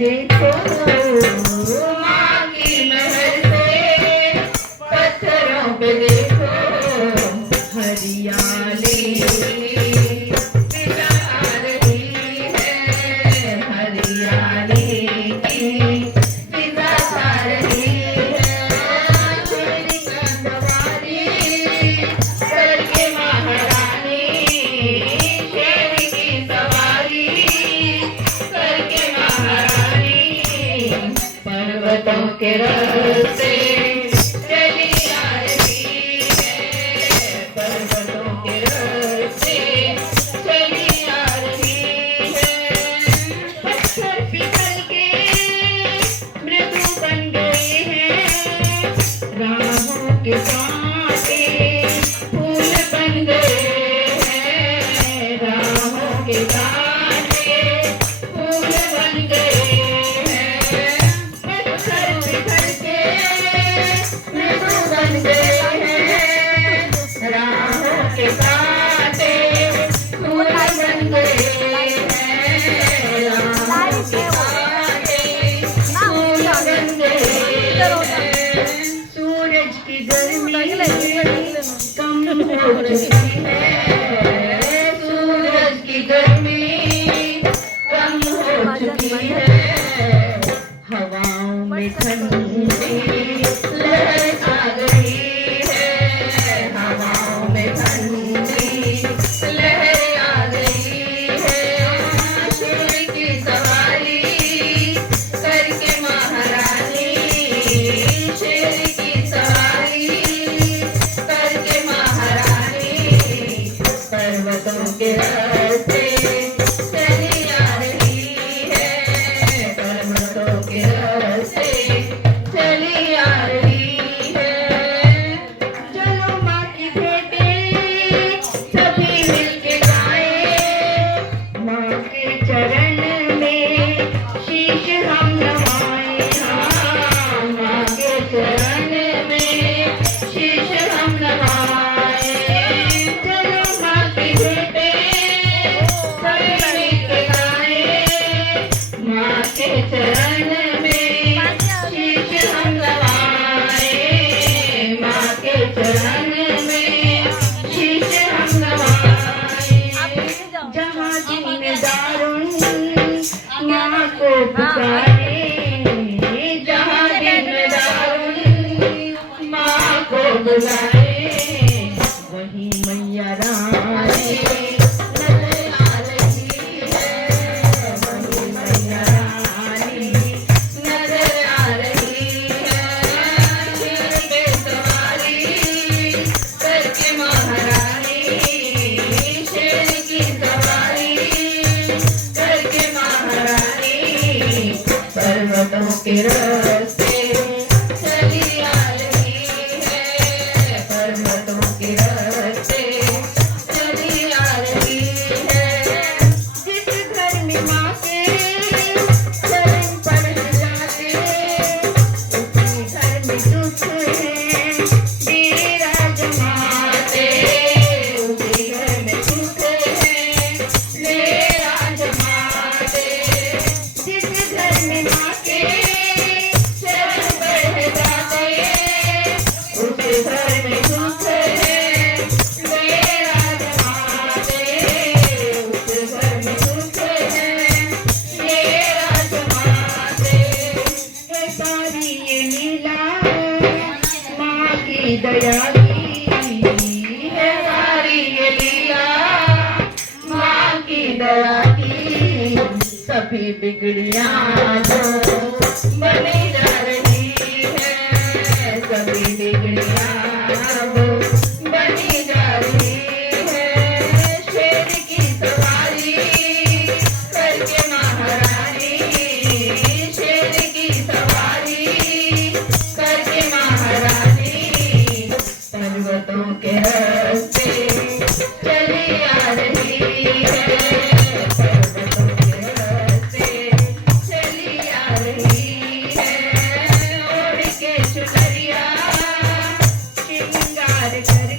देखो माँ की महल से, पत्थरों पे देखो हरियाली आ रही है, हरियाली की फिजा आ रही है। शेर का सवारी करके महारानी, शेर की सवारी करके महारानी, पर्वतों के रास्ते चली आ रही है, पर्वतों के रास्ते चली आ रही है। पत्थर पिघल के मृदु बन गए हैं, राहों के कांटे फूल बन गए हैं, राहों के कांटे फूल बन गए हैं। पत्थर पिघल के मृदु बन गए हैं, राहों के कांटे फूल बन गए हैं, राहों के कांटे फूल बन गए हैं। सूरज की गर्मी कम हो चुकी है, सूरज की गर्मी कम हो चुकी है। हवाओं में ठंडी लहर आ गई है, हवाओं में ठंडी लहर आ गई है। शेर की सवारी करके महारानी, शेर की सवारी करके महारानी, पर्वतों के रास्ते चली आ रही है, पर्वतों के रास्ते चली आ रही है। चलो माँ की बेटे सभी मिलके गाएं, माँ के चरण में शीश हम नवाएं, हाँ माँ के चरण में शीश हम नवाएं। चलो माँ की बेटे सभी मिलके गाएं, माँ के चरण में शीश हम नवाएं, माँ के चरण में शीश हम नवाएं। जहाँ जिम्मेदारों माँ को पुकारे, जहाँ जिम्मेदारों माँ को बुलाए, वही मैया रानी नजर आ रही है, वही मैया रानी नजर आ रही है। शेर पे सवारी करके महारानी, शेर की सवारी करके महारानी, पर्वतों के रास्ते चली आ रही है, पर्वतों के रास्ते चली आ रही है। जिस घर में माँ के चरण पड़ जाते, उसी घर में दुख है विराजमाते, उसी घर में दुख है विराजमाते। जिस घर में माँ के चरण पड़ जाते, उसी घर में दुख है विराजमाते, उस घर में दुख है विराजमाते। है सारी ये लीला माँ की दया की, है सारी ये लीला माँ की दया की। सभी बिगड़ियाँ जो बनी जा रही है, सभी बिगड़ियाँ वो बनी जा रही है। शेर की सवारी करके महारानी, शेर की सवारी करके महारानी, पर्वतों के रास्ते चली आ रही है, पर्वतों के रास्ते चली आ रही है। ओढ़ के चुनरिया श्रृंगार कर